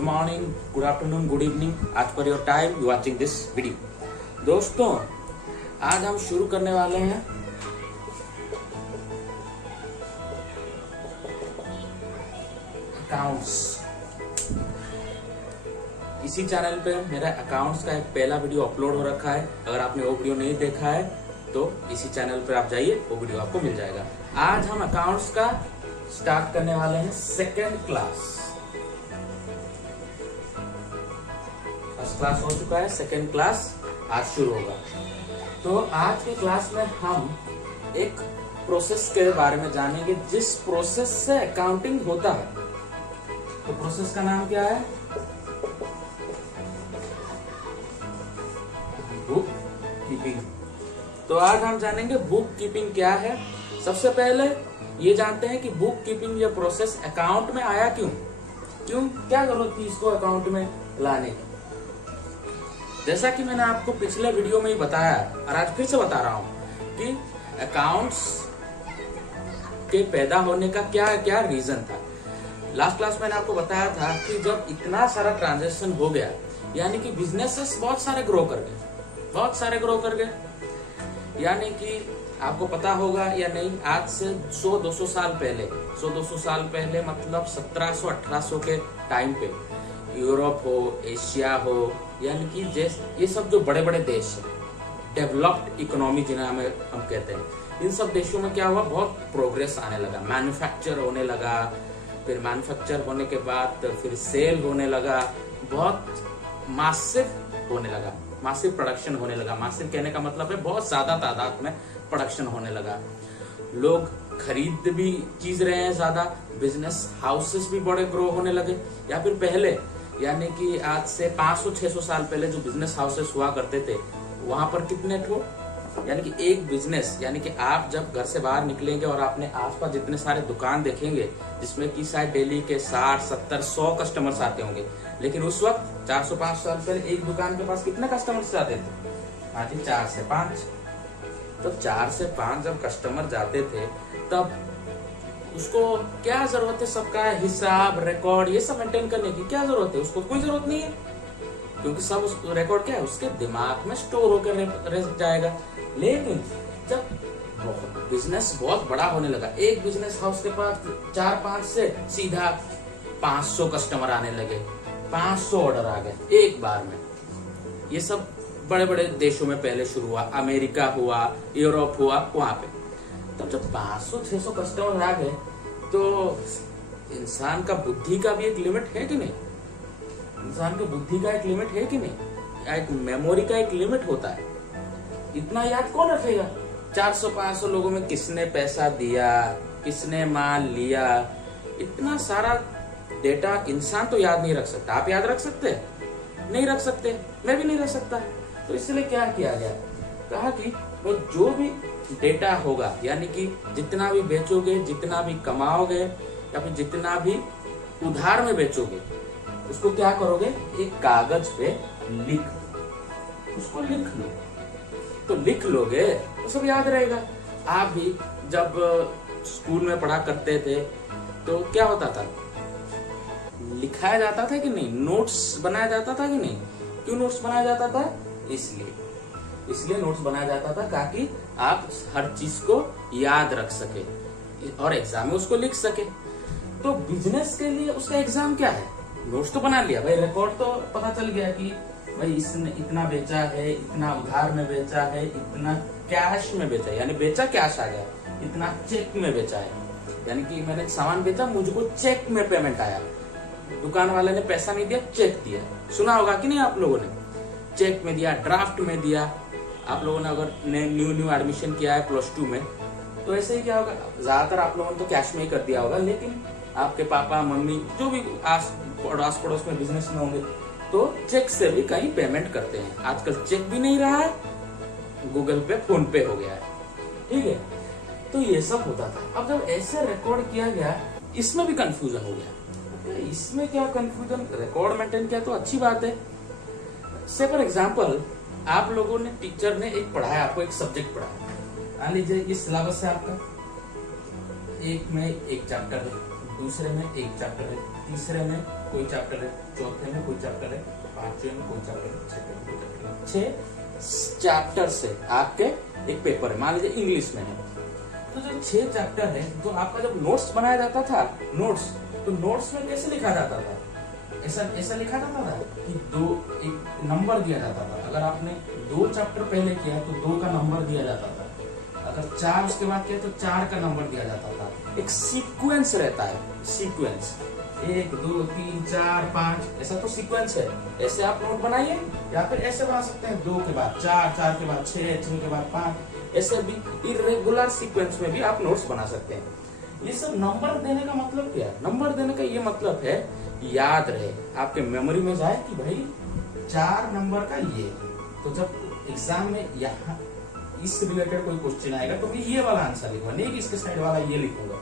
Good morning, good afternoon, good evening, आज for your time you watching this video. दोस्तों, आज हम शुरू करने वाले हैं अकाउंट्स। इसी चैनल पे मेरा अकाउंट्स का एक पहला वीडियो अपलोड हो रखा है। अगर आपने वो वीडियो नहीं देखा है तो इसी चैनल पर आप जाइए, वो वीडियो आपको मिल जाएगा। आज हम अकाउंट्स का स्टार्ट करने वाले हैं सेकेंड क्लास। फर्स्ट क्लास हो चुका है, सेकेंड क्लास आज शुरू होगा। तो आज के क्लास में हम एक प्रोसेस के बारे में जानेंगे जिस प्रोसेस से अकाउंटिंग होता है। तो प्रोसेस का नाम क्या है? Book keeping. तो आज हम जानेंगे बुक कीपिंग क्या है। सबसे पहले ये जानते हैं कि बुक कीपिंग ये प्रोसेस अकाउंट में आया क्यों, क्या जरूरत थी इसको अकाउंट में लाने की। जैसा कि मैंने आपको पिछले वीडियो में ही बताया और आज फिर से बता रहा हूं कि अकाउंट्स के पैदा होने का क्या रीजन था। लास्ट क्लास मैंने आपको बताया था कि जब इतना सारा ट्रांजैक्शन हो गया, यानी कि बिजनेसेस बहुत सारे ग्रो कर गए, यानी कि आपको पता होगा या नहीं, आज से 100-200 साल पहले मतलब 1700-1800 के टाइम पे यूरोप हो, एशिया हो, यानी कि ये सब जो बड़े बड़े देश हैं, डेवलप्ड इकोनॉमी जिन्हें हम कहते हैं, इन सब देशों में क्या हुआ, बहुत प्रोग्रेस आने लगा, मैन्युफैक्चर होने लगा। फिर मैन्युफैक्चर होने के बाद फिर सेल होने लगा, बहुत मासिव होने लगा, मासिव प्रोडक्शन होने लगा। मासिव कहने का मतलब है बहुत ज्यादा तादाद में प्रोडक्शन होने लगा। लोग खरीद भी चीज रहे हैं ज्यादा, बिजनेस हाउसेस भी बड़े ग्रो होने लगे। या फिर पहले, यानी कि आज से 500-600 साल पहले जो बिजनेस हाउसेस हुआ करते थे, वहां पर कितने थे, यानी कि एक बिजनेस, यानी कि आप जब घर से बाहर निकलेंगे और आपने आसपास जितने सारे दुकान देखेंगे जिसमें कि शायद डेली के 60-70-100 कस्टमर्स आते होंगे, लेकिन उस वक्त 400-500 साल पहले एक दुकान के पास कितने कस्टमर्स जाते थे? हाँ जी, 4 से 5। तो 4 से 5 जब कस्टमर जाते थे तब उसको क्या जरूरत है, सबका हिसाब रिकॉर्ड ये सब मेंटेन करने की क्या जरूरत है? उसको कोई जरूरत नहीं है, क्योंकि सब रिकॉर्ड क्या है, उसके दिमाग में स्टोर होकर रह जाएगा। लेकिन जब बिजनेस बहुत बड़ा होने लगा, एक बिजनेस हाउस के पास 4-5 से सीधा 500 कस्टमर आने लगे, 500 ऑर्डर आ गए एक बार में। ये सब बड़े बड़े देशों में पहले शुरू हुआ, अमेरिका हुआ, यूरोप हुआ, वहां पे। तब जब 500-600 कस्टमर आ गए तो इंसान का बुद्धि का भी एक लिमिट है कि नहीं? इंसान की बुद्धि का एक लिमिट है कि नहीं? एक मेमोरी का एक लिमिट होता है। इतना याद कौन रखेगा? 400-500 लोगों में किसने पैसा दिया, किसने माल लिया, इतना सारा डेटा इंसान तो याद नहीं रख सकता। आप याद रख सकते? नहीं रख सकते, मैं भी नहीं रख सकता। तो इसलिए क्या किया गया, कहा कि भाई जो भी डेटा होगा, यानी कि जितना भी बेचोगे, जितना भी कमाओगे, या फिर जितना भी उधार में बेचोगे, उसको क्या करोगे, एक कागज पे उसको लिख लो। तो लिख लोगे तो सब याद रहेगा। आप भी जब स्कूल में पढ़ा करते थे तो क्या होता था, लिखाया जाता था कि नहीं, नोट्स बनाया जाता था कि नहीं? क्यों नोट्स बनाया जाता था? इसलिए नोट्स बनाया जाता था ताकि आप हर चीज को याद रख सके और एग्जाम में उसको लिख सके। तो बिजनेस के लिए उसका एग्जाम क्या है? नोट्स तो बना लिया भाई, रिकॉर्ड तो पता चल गया कि भाई इसने इतना बेचा है, इतना उधार में बेचा है, इतना कैश में बेचा है, यानी बेचा कैश आ गया, इतना चेक में बेचा है, यानी कि मैंने सामान बेचा, मुझको चेक में पेमेंट आया, दुकान वाले ने पैसा नहीं दिया, चेक दिया। सुना होगा कि नहीं आप लोगों ने? चेक में दिया, ड्राफ्ट में दिया। आप लोगों ने अगर न्यू एडमिशन किया है +2 में, तो ऐसे ही क्या होगा, ज्यादातर आप लोगों ने तो कैश में ही कर दिया होगा, लेकिन आपके पापा मम्मी जो भी आस पड़ोस में बिजनेस में होंगे तो चेक से भी कहीं पेमेंट करते हैं। आजकल चेक भी नहीं रहा है, गूगल पे, फोन पे हो गया है, ठीक है। तो ये सब होता था। अब जब ऐसे रिकॉर्ड किया गया, इसमें भी कंफ्यूजन हो गया। इसमें क्या कंफ्यूजन, रिकॉर्ड मेंटेन किया तो अच्छी बात है। से फॉर एग्जाम्पल, आप लोगों ने, टीचर ने एक पढ़ाया, आपको एक सब्जेक्ट पढ़ाया, मान लीजिए इस सिलेबस है आपका, एक में एक चैप्टर है, दूसरे में एक चैप्टर है, तीसरे में कोई चैप्टर है, चौथे में कोई चैप्टर है, पांचवें में कोई चैप्टर है, छठे में कोई चैप्टर है। 6 चैप्टर से आपके एक पेपर है, मान लीजिए इंग्लिश में है, तो जो 6 चैप्टर है, तो आपका जब नोट्स बनाया जाता था, नोट्स, तो नोट्स में कैसे लिखा जाता था? ऐसा लिखा जाता था कि एक नंबर दिया जाता था। अगर आपने 2 चैप्टर पहले किया तो 2 का नंबर दिया जाता था, अगर 4 उसके बाद किया तो 4 का नंबर दिया जाता था। एक सीक्वेंस रहता है, सीक्वेंस 1 2 3 4 5, ऐसा तो सीक्वेंस है। ऐसे आप नोट बनाइए, या फिर ऐसे बना सकते हैं 2 के बाद 4, 4 के बाद 6, 6 के बाद 5, ऐसे भी इरेगुलर सीक्वेंस में भी आप नोट्स बना सकते हैं। ये सब नंबर देने का मतलब क्या है? नंबर देने का ये मतलब है याद रहे, आपके मेमोरी में जाए कि भाई 4 नंबर का ये, तो जब एग्जाम में यहाँ इस रिलेटेड कोई क्वेश्चन आएगा तो मैं ये वाला आंसर लिखूंगा, नहीं कि इसके साइड वाला ये लिखूंगा।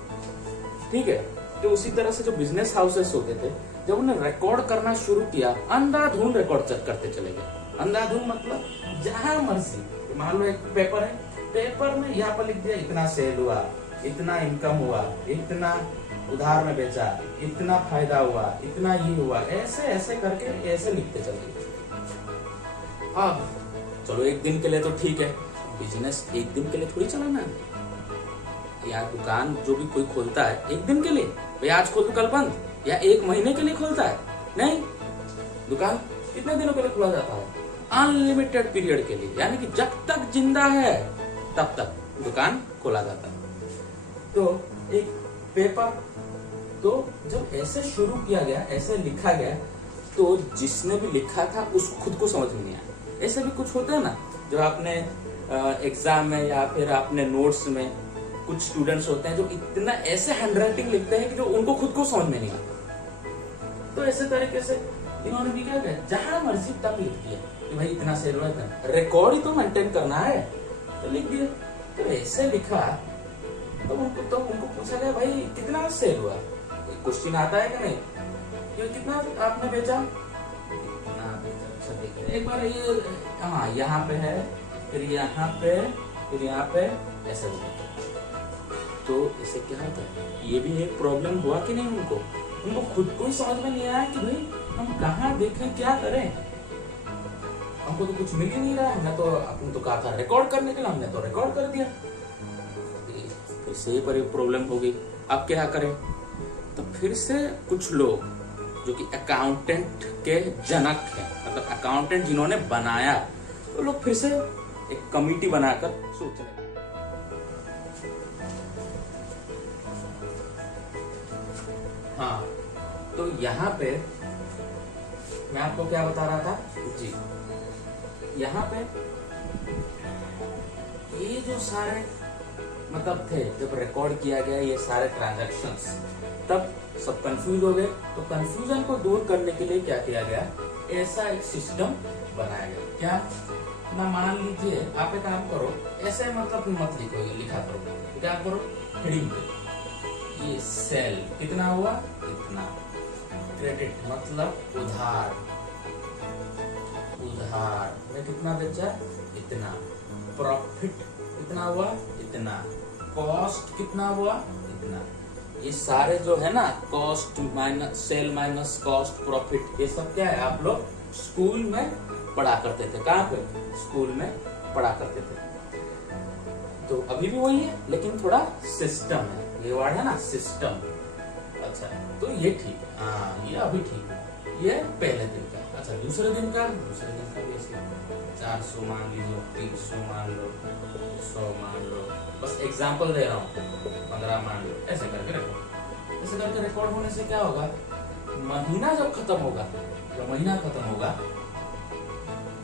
ठीक है, तो उसी तरह से जो बिजनेस हाउसेस होते थे, जब उन्हें रिकॉर्ड करना शुरू किया, अंधाधुंध रिकॉर्ड चेक करते चले गए। अंधाधुंध मतलब जहां मर्जी, मान लो एक पेपर है, पेपर में यहाँ पर लिख दिया इतना सेल हुआ, इतना इनकम हुआ, इतना उधार में बेचा, इतना फायदा हुआ, इतना ये हुआ, ऐसे ऐसे करके ऐसे लिखते चले। अब चलो एक दिन के लिए तो ठीक है, बिजनेस एक दिन के लिए थोड़ी चलाना है। या दुकान जो भी कोई खोलता है एक दिन के लिए, भाई आज खोल कल बंद, या 1 महीने के लिए खोलता है, नहीं। दुकान कितने दिनों के लिए खोला जाता है? अनलिमिटेड पीरियड के लिए, यानी कि जब तक जिंदा है तब तक दुकान खोला जाता है। तो एक पेपर, तो जब ऐसे शुरू किया गया, ऐसे लिखा गया, तो जिसने भी लिखा था उसको खुद को समझ में नहीं आया। ऐसे भी कुछ होता है ना, जो आपने एग्जाम में या फिर आपने नोट्स में कुछ स्टूडेंट्स होते हैं जो इतना ऐसे हैंडराइटिंग लिखते हैं कि जो उनको खुद को समझ में नहीं आता। तो ऐसे तरीके से इन्होंने भी क्या किया, जहां मर्जी तक लिख दिया कि भाई इतना सेल हुआ, रिकॉर्ड ही तो मेंटेन करना है, तो लिख दिया। तो ऐसे लिखा, तो उनको पूछा गया भाई कितना सेल हुआ, क्वेश्चन आता है कि नहीं, कि कितना आपने बेचा, एक बार ये हाँ यहाँ पे है, फिर यहाँ पे, फिर यहाँ पे, ऐसे होता। तो इसे क्या होता है, ये भी एक प्रॉब्लम हुआ कि नहीं उनको खुद को ही समझ में नहीं आया कि भाई हम कहाँ देखें, क्या करें, हमको तो कुछ मिल ही नहीं रहा है। हमने तो कहा था रिकॉर्ड करने के लिए, हमने तो रिकॉर्ड कर दिया, फिर से पर प्रॉब्लम हो गई। अब क्या करें? तो फिर से कुछ लोग जो कि अकाउंटेंट के जनक हैं, मतलब अकाउंटेंट जिन्होंने बनाया, तो लोग फिर से एक कमेटी बनाकर सोचने लगे। हाँ, तो यहाँ पे मैं आपको क्या बता रहा था जी, यहाँ पे ये जो सारे मतलब थे, जब रिकॉर्ड किया गया ये सारे ट्रांजैक्शंस, तब सब कंफ्यूज हो गए। तो कंफ्यूजन को दूर करने के लिए क्या किया गया, ऐसा एक सिस्टम बनाया गया। क्या ना, मान लीजिए आप एक काम करो, ऐसे मतलब मत लिखो, लिखा करो, क्या करो, हेडिंग पे ये सेल कितना हुआ, इतना, क्रेडिट मतलब उधार, उधार में कितना बेचा, इतना, प्रॉफिट कितना हुआ, इतना, कॉस्ट कितना हुआ, इतना। ये सारे जो है ना, cost minus cell minus cost profit, ये सब क्या है, आप लोग स्कूल में पढ़ा करते थे। कहाँ पे? स्कूल में पढ़ा करते थे। तो अभी भी वही है, लेकिन थोड़ा सिस्टम है, ये वर्ड है ना, सिस्टम। अच्छा, तो ये ठीक है, हाँ ये अभी ठीक है, ये पहले दिन का। अच्छा, दूसरे दिन का भी ऐसे 400 मान लीजिए, 300 मान लो, 100 मान लो, बस एग्जाम्पल दे रहा हूँ, 15 मान लो, ऐसे करके रखो। ऐसे करके रिकॉर्ड होने से क्या होगा, महीना जब खत्म होगा, जब महीना खत्म होगा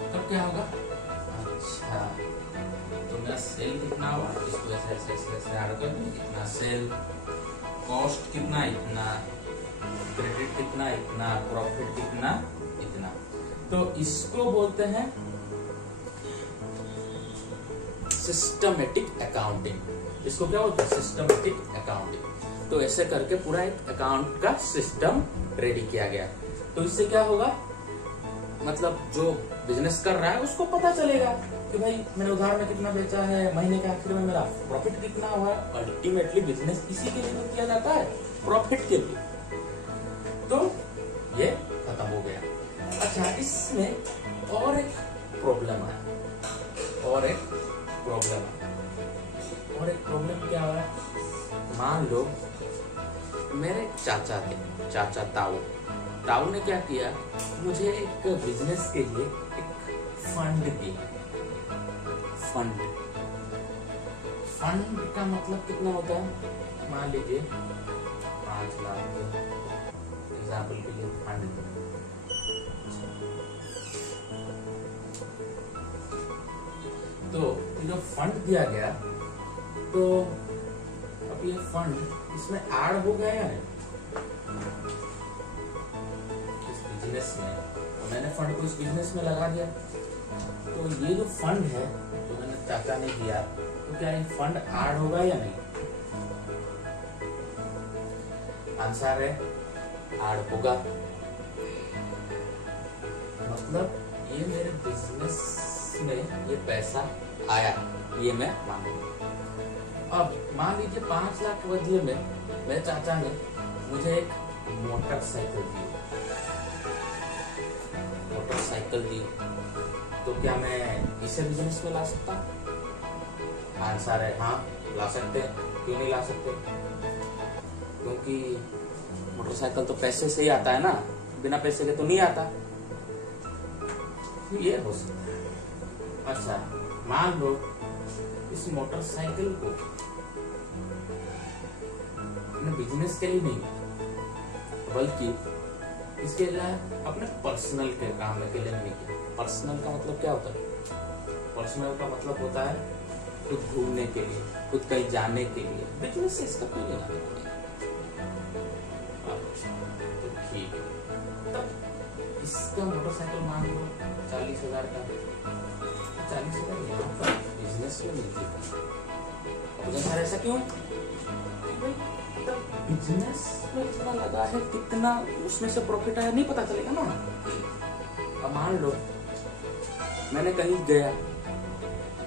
तब क्या होगा, अच्छा तो मेरा सेल कितना हुआ, इसको ऐसे ऐसे ऐसे ऐसे ऐड कर दूं, इतना सेल, कॉस्ट कितना, इतना, क्रेडिट कितना, इतना, प्रॉफिट कितना, इतना। तो इसको बोलते हैं सिस्टमेटिक अकाउंटिंग। इसको क्या बोलते हैं, सिस्टमेटिक अकाउंटिंग। तो ऐसे करके पूरा एक अकाउंट का सिस्टम रेडी किया गया। तो इससे क्या होगा, मतलब जो बिजनेस कर रहा है उसको पता चलेगा कि भाई मैंने उधार में कितना बेचा है, महीने के आखिर में मेरा प्रॉफिट कितना हुआ है। अल्टीमेटली बिजनेस इसी के लिए तो किया जाता है, प्रॉफिट के लिए। तो ये खत्म हो गया। अच्छा, इसमें और एक प्रॉब्लम आया, और एक प्रॉब्लम क्या हुआ? मान लो मेरे चाचा थे, चाचा ताऊ ने क्या किया, मुझे एक बिजनेस के लिए एक फंड दिया। फंड का मतलब कितना होता है? मान लीजिए 5 लाख एग्जाम्पल के लिए फंड दिया। तो ये जो फंड दिया गया, तो अब ये फंड इसमें ऐड हो गया या नहीं इस बिजनेस में? तो मैंने फंड को इस बिजनेस में लगा दिया, तो ये जो फंड है जो मैंने चाचा ने दिया, तो क्या ये फंड ऐड होगा या नहीं? आंसर है ऐड होगा। मतलब ये मेरे बिजनेस में ये पैसा आया, ये मैं मानूंगा। अब मान लीजिए 5 लाख के बदले में मेरे चाचा ने मुझे एक मोटरसाइकिल दी, तो क्या मैं इसे बिजनेस में ला सकता? आंसर है हाँ, ला सकते। क्यों नहीं ला सकते? क्योंकि मोटरसाइकिल तो पैसे से ही आता है ना, बिना पैसे के तो नहीं आता। ये हो सकता है। अच्छा, मान लो इस मोटरसाइकिल को बिजनेस के लिए नहीं, बल्कि इसके लिए अपने पर्सनल के काम के लिए नहीं किया। पर्सनल का मतलब क्या होता है? पर्सनल का मतलब होता है खुद घूमने के लिए, खुद कहीं जाने के लिए। बिजनेस से इसका कोई लेना देना नहीं। तो ठीक, तब इसका मोटरसाइकिल मान लो 40,000 का, 40,000 यहाँ पर बिजनेस में मिलती है। सर ऐसा क्यों? बिजनेस में कितना लगा है, कितना उसमें से प्रॉफिट आया, नहीं पता चलेगा ना। अब मान लो मैंने कहीं गया,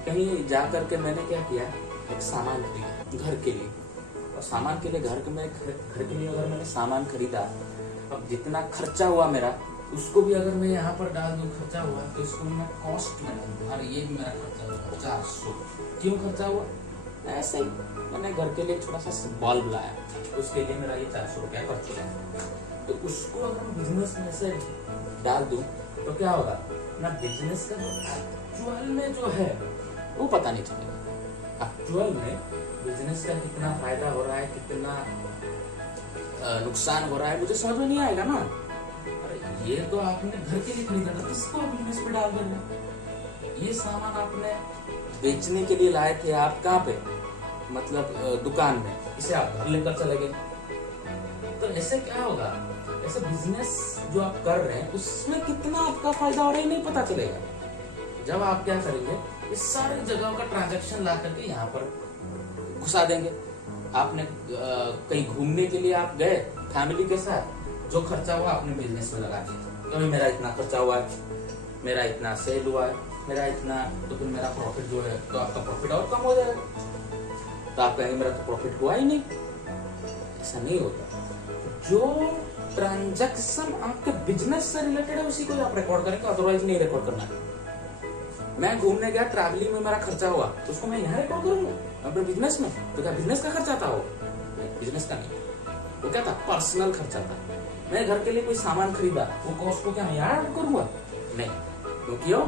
कहीं जा करके मैंने क्या किया, एक सामान खरीदा घर के लिए। और सामान के लिए घर के लिए अगर मैंने सामान खरीदा, अब जितना खर्चा हुआ मेरा, उसको भी अगर मैं यहाँ पर डाल दूं खर्चा हुआ, तो इसको मैं कॉस्ट में डाल, और ये मेरा खर्चा हुआ 400। क्यों खर्चा हुआ? ऐसे ही मैंने घर के लिए छोटा सा बल्ब लाया, उसके लिए मेरा ये 400 रुपया खर्च हुआ। तो उसको अगर मैं बिजनेस में से डाल दूं तो क्या होगा ना, बिजनेस का जो एक्चुअल में जो है वो पता नहीं चलेगा। एक्चुअल में बिजनेस का कितना फायदा हो रहा है, कितना नुकसान हो रहा है, मुझे समझ में नहीं आएगा ना। अरे ये तो आपने घर के लिए खरीदा था, इसको आप बिजनेस में डाल देना। ये सामान आपने बेचने के लिए लाए थे, आप कहाँ पे, मतलब दुकान में, इसे आप घर लेकर चले गए। तो ऐसे क्या होगा, ऐसे बिजनेस जो आप कर रहे हैं उसमें कितना आपका फायदा हो रहा है नहीं पता चलेगा। जब आप क्या करेंगे, इस सारी जगहों का ट्रांजैक्शन ला करके यहाँ पर घुसा देंगे। आपने कहीं घूमने के लिए आप गए फैमिली के साथ, जो खर्चा हुआ आपने बिजनेस में लगा दिया। तो मेरा इतना खर्चा हुआ है, मेरा इतना सेल हुआ है, मेरा इतना, तो फिर मेरा प्रॉफिट जो है, तो आपका प्रॉफिट और कम हो जाएगा। तो आप कहेंगे मेरा तो प्रॉफिट हुआ ही नहीं। ऐसा नहीं होता। जो ट्रांजैक्शन आपके बिजनेस से रिलेटेड है उसी को आप रिकॉर्ड करेंगे, अदरवाइज नहीं रिकॉर्ड करना है। मैं घूमने गया, ट्रैवलिंग में मेरा खर्चा हुआ, तो उसको मैं यहाँ रिकॉर्ड करूंगा अपने बिजनेस में। तो क्या बिजनेस का खर्चा था वो? बिजनेस का नहीं, वो क्या था, पर्सनल खर्चा था। मैं घर के लिए कोई सामान खरीदा, वो कॉस्ट को क्या मैं यहाँ ऐड करूंगा? नहीं, क्योंकि वो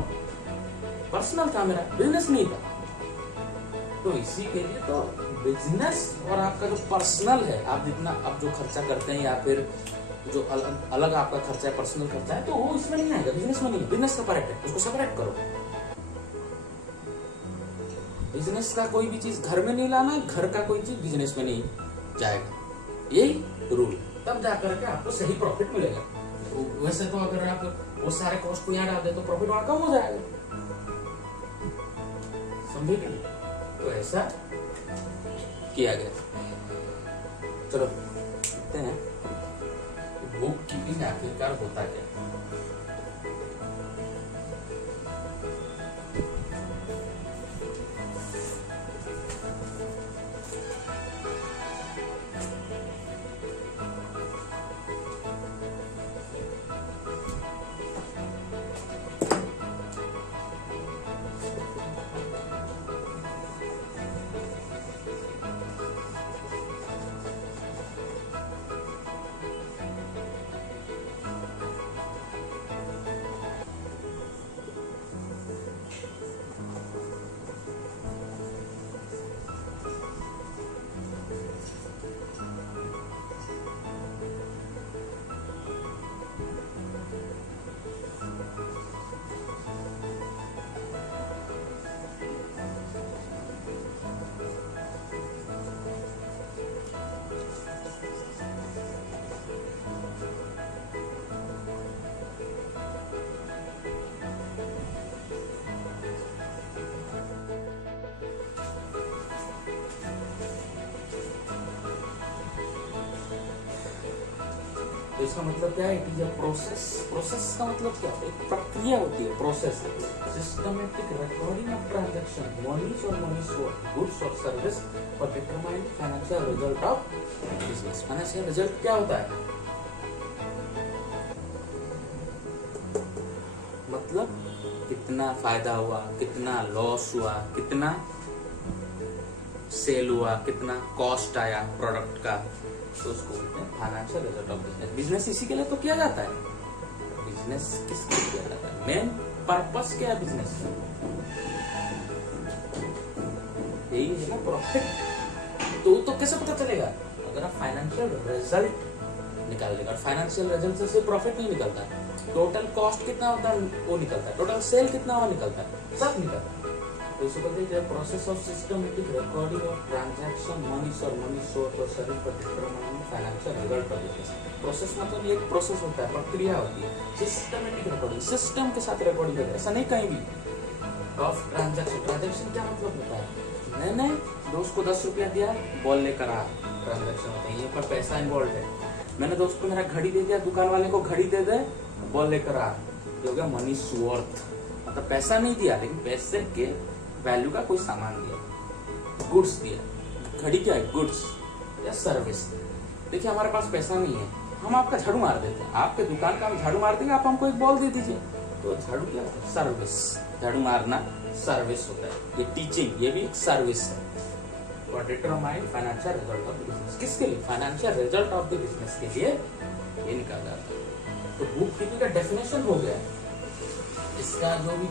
पर्सनल था, मेरा बिजनेस नहीं था। तो इसी के लिए तो बिजनेस और आपका जो पर्सनल है, आप जितना आप जो खर्चा करते हैं, या फिर जो अलग आपका खर्चा है, पर्सनल खर्चा है, तो वो इसमें नहीं आएगा, बिजनेस में नहीं। बिजनेस सेपरेट है, उसको सेपरेट करो। बिजनेस का कोई भी चीज घर में नहीं लाना, घर का कोई चीज बिजनेस में नहीं जाएगा, यही रूल। तब जाकर के आपको सही प्रॉफिट मिलेगा। वैसे तो अगर आप वो सारे कॉस्ट को यहाँ डाल दे तो प्रॉफिट वहां कम हो जाएगा, समझे कि? तो ऐसा किया गया। चलो देखते हैं बुक कीपिंग आखिरकार होता क्या। तो इसका मतलब क्या है? It is a process. Process का मतलब क्या है? एक प्रक्रिया होती है, process. Systematic recording of transaction, monies और मनीज गुड्स और service for determine financial result of business. Financial result क्या होता है? मतलब कितना फायदा हुआ, कितना लॉस हुआ, कितना सेल हुआ, कितना कॉस्ट आया प्रोडक्ट का, तो उसको बोलते हैं financial result of business. Business इसी के लिए तो किया जाता है। बिजनेस किसके लिए किया जाता है? मेन पर्पस क्या है बिजनेस का? यही है ना, प्रॉफिट। तो कैसे पता चलेगा? अगर आप फाइनेंशियल रिजल्ट निकाल देगा। और फाइनेंशियल रिजल्ट से सिर्फ प्रॉफिट नहीं निकलता है, टोटल कॉस्ट कितना होता है वो निकलता है, टोटल सेल कितना हुआ निकलता है, सब निकलता है। तो इसको कहते हैं process of systematic recording of transaction, monies और मनी सोर्स और service for determining financial result of business. Process मतलब ये एक प्रोसेस होता है, प्रक्रिया होती है। सिस्टमेटिक रिकॉर्डिंग, सिस्टम के साथ रिकॉर्डिंग होता है, ऐसा नहीं कहीं भी। ऑफ ट्रांजैक्शन, ट्रांजैक्शन क्या मतलब होता है? मैंने दोस्त को 10 रुपया दिया, बॉल लेकर आ, ट्रांजैक्शन होता है। यहाँ पर पैसा इन्वॉल्व है। मैंने दोस्त को मेरा घड़ी दे दिया, दुकान वाले को घड़ी दे दे, बॉल लेकर आ, जो गया मनी वर्थ। मतलब पैसा नहीं दिया, लेकिन पैसे के वैल्यू का कोई सामान दिया, गुड्स दिया। घड़ी क्या है? गुड्स या सर्विस। देखिए हमारे पास पैसा नहीं है, हम आपका झाड़ू मार देते हैं, आपके दुकान का हम झाड़ू मार देंगे, आप हमको एक बॉल दे दीजिए। तो झाड़ू क्या होता है? सर्विस। झाड़ू मारना सर्विस होता है। ये टीचिंग, ये भी एक सर्विस है। और determine financial result of the business, किसके लिए? Financial result of the business के लिए ये निकाला जाता है। तो बुक कीपिंग का डेफिनेशन हो गया, इसका जो भी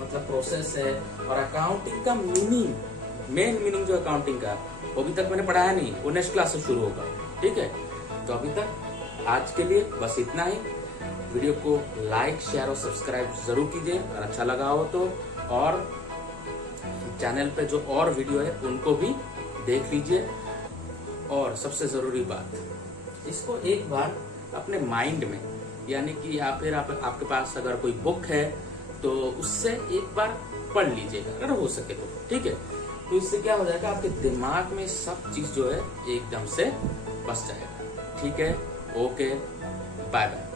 मतलब प्रोसेस है। और अकाउंटिंग का मीनिंग, मेन मीनिंग जो अकाउंटिंग का, वो अभी तक मैंने पढ़ाया नहीं, वो नेक्स्ट क्लास से शुरू होगा। ठीक है, तो अभी तक आज के लिए बस इतना ही। वीडियो को लाइक, शेयर और सब्सक्राइब जरूर कीजिए और अच्छा लगा हो तो। और चैनल पे जो और वीडियो है उनको भी देख लीजिए। और सबसे जरूरी बात, इसको एक बार अपने माइंड में, यानी कि या फिर आपके पास अगर कोई बुक है तो उससे एक बार पढ़ लीजिएगा अगर हो सके तो। ठीक है, तो इससे क्या हो जाएगा, आपके दिमाग में सब चीज जो है एकदम से बस जाएगा। ठीक है, ओके, बाय बाय।